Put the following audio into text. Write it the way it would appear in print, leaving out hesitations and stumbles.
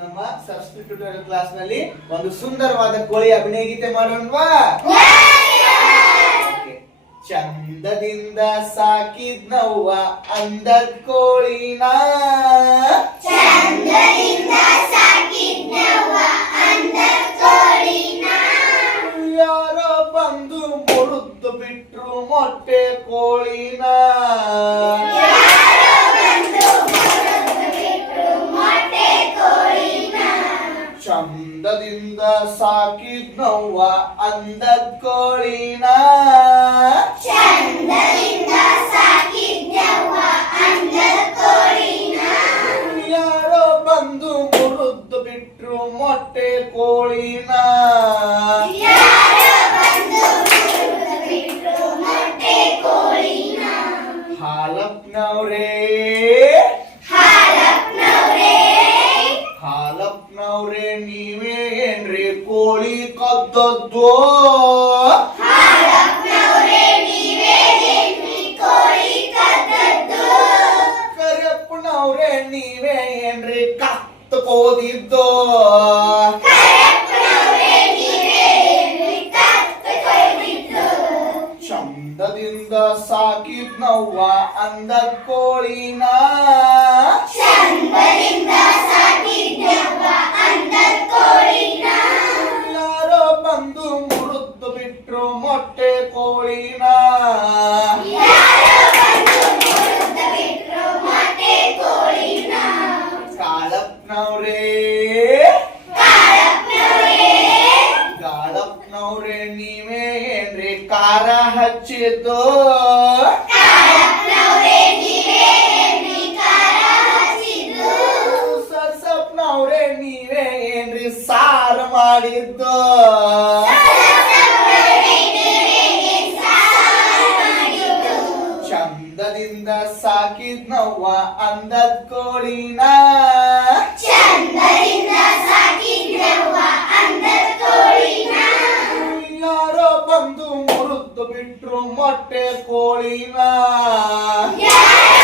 ನಮ್ಮ Saraswati tutorial class ನಲ್ಲಿ ಒಂದು ಸುಂದರವಾದ ಕೋಳಿ ಅಭಿನಯ ಗೀತೆ ಮಾಡೋಣವಾ? ಚಂದದಿಂದ ಸಾಕಿದ್ನವ್ವ ಅಂದದ ಕೋಳಿನ, ಚಂದದಿಂದ ಸಾಕಿದ್ನವ್ವ ಅಂದದ ಕೋಳಿನ, ಯಾರೋ ಬಂದು ಮುರಿದು ಬಿಟ್ರು ಮೊಟ್ಟೆ ಕೋಳಿನ, ಚಂದದಿಂದ ಸಾಕಿದ್ನವ್ವ ಅಂದದ ಕೋಳಿನ, ಚಂದದಿಂದ ಸಾಕಿದ್ನವ್ವ ಅಂದದ ಕೋಳಿನ, ಯಾರೋ ಬಂದು ಮುರಿದು ಬಿಟ್ರು ಮೊಟ್ಟೆ ಕೋಳಿನ, ಯಾರೋ ಬಂದು ಮುರಿದು ಬಿಟ್ರು ಮೊಟ್ಟೆ ಕೋಳಿನ, ಹಾಲಪ್ಪನವ್ರೇ ಹಾಲಪ್ಪನವ್ರೇ ನೀವೇ ಏನ್ರಿ ಕೋಳಿ ಕದ್ದದ್ದು? ಹಾಲಪ್ಪನವ್ರೇ ನೀವೇ ಏನ್ರಿ ಕೋಳಿ ಕದ್ದದ್ದು? ಕರಿಯಪ್ಪನವ್ರೇ ನೀವೇ ಏನ್ರಿ ಕತ್ತಕೋದಿದ್ದು? ಕರಿಯಪ್ಪನವ್ರೇ ನೀವೇ ಏನ್ರಿ ಕತ್ತಕೊಯ್ದಿದ್ದು? ಚಂದದಿಂದ ಸಾಕಿದ್ನವ್ವ ಅಂದದ ಕೋಳಿನ, ಚಂದದಿಂದ ಸಾಕಿದ್ನವ್ವ ಅಂದದ ಕೋಳಿನ, ಯಾರೋ ಬಂದು ಮುರಿದು ಬಿಟ್ರು ಮೊಟ್ಟೆ ಕೋಳಿನ, ಯಾರೋ ಬಂದು ಮುರಿದು ಬಿಟ್ರು ಮೊಟ್ಟೆ ಕೋಳಿನ, ಕಾಳಪ್ಪನವ್ರೇ ಗಾಳಪ್ಪನವ್ರೇ ನೀವೇ ಏನ್ರಿ ಖಾರ ಹಚ್ಚಿದ್ದು? ಕಾಳಪ್ಪನವ್ರೇ ನೀವೇ ಏನ್ರಿ ಖಾರ ಹಚ್ಚಿದ್ದು? ಸರ್ಸಪ್ಪನವ್ರೇ ನೀವೇ ಏನ್ರಿ ಸಾರು ಮಾಡಿದ್ದು? ಸರ್ಸಪ್ಪನವ್ರೇ ನೀವೇ ಏನ್ ಸಾರು ಮಾಡಿದ್ದು? ಚಂದದಿಂದ ಸಾಕಿದ್ನವ್ವ ಅಂದದ ಕೋಳಿನ, ಚಂದದಿಂದ ಸಾಕಿದ್ನವ್ವ ಅಂದದ ಕೋಳಿನ, ಯಾರೋ ಬಂದು ಮುರಿದು ಬಿಟ್ರು ಮೊಟ್ಟೆ ಕೋಳಿನ, ಯಾರೋ